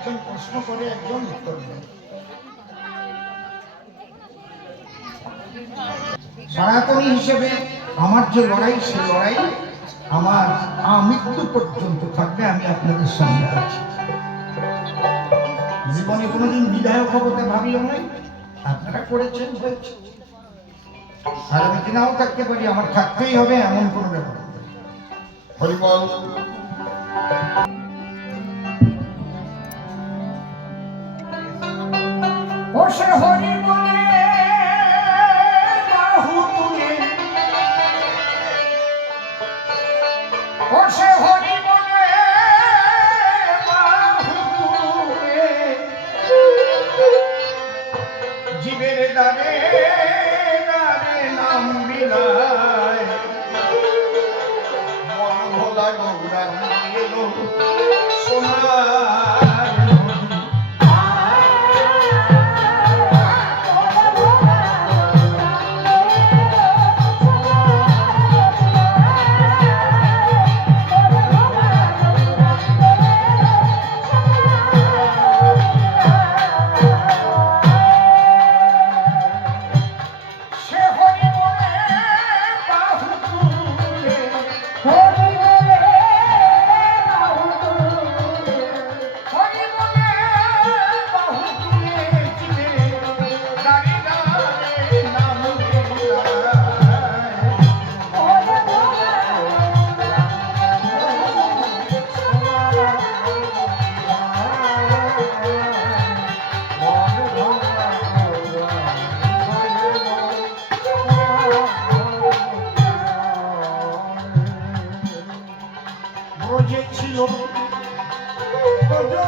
একজন প্রশ্ন করে একজন উত্তর দেয়। সনাতনী হিসেবে আমার যে লড়াই, সে লড়াই আমার আমৃত্যু পর্যন্ত থাকবে, আমি আপনাদের সামনে আছি। জীবনে কোনোদিন বিধায়ক হবতে ভাবিও নাই। আপনারা করেছেন, হয়েছে। আর আমি দিনাও থাকতে পারি, আমার থাকতেই হবে, এমন কোনো ব্যাপার। হরিবল। বসে হরি বলে, বাহু তুলে বসে হরি বলে জীবের দারে দারে নাম বিলায়। মন ভোলা গৌরাঙ্গ এলো ব্রজে ছিল ব্রজ